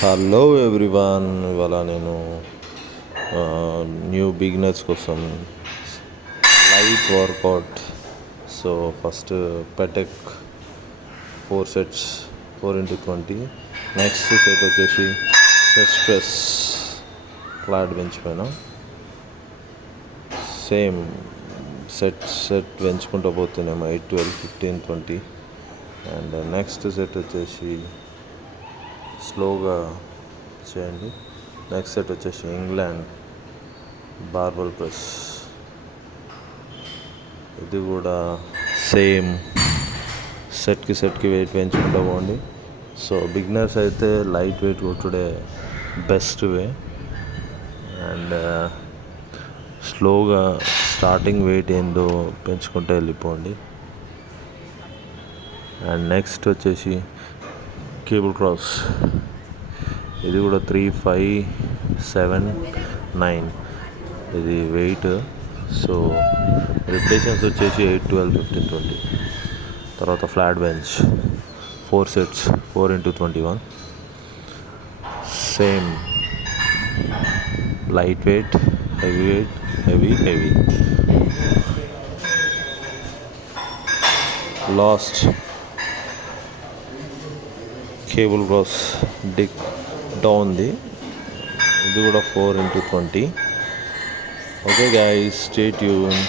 Hello everyone, ఇవాళ నేను new beginners కోసం లైట్ వర్కౌట్. సో ఫస్ట్ పెటెక్ 4 sets 4x20. నెక్స్ట్ సెట్ వచ్చేసి చెస్ట్ ప్రెస్ ఫ్లాట్ బెంచ్ పైన సేమ్ సెట్ పెంచుకుంటూ పోతున్నాము 8, 12, 15, 20. అండ్ నెక్స్ట్ సెట్ వచ్చేసి స్లోగా చేయండి. నెక్స్ట్ సెట్ వచ్చేసి ఇంగ్లాండ్ బార్బల్ ప్రెస్. ఇది కూడా సేమ్ సెట్కి వెయిట్ పెంచుకుంటూ పోండి. సో బిగినర్స్ అయితే లైట్ వెయిట్ కొట్టుడే బెస్ట్ వే. అండ్ స్లోగా స్టార్టింగ్ వెయిట్ ఏందో పెంచుకుంటూ వెళ్ళిపోండి. అండ్ నెక్స్ట్ వచ్చేసి కేబుల్ క్రాస్. ఇది కూడా 3, 5, 7, 9 ఇది వెయిట్. సో రిపిటేషన్స్ వచ్చేసి 8, 12, 15, 20. తర్వాత flat bench 4 sets 4x21. Same light weight, heavy. Last cable cross డిక్ డౌన్ది. ఇది కూడా 4x20. Okay guys, stay tune.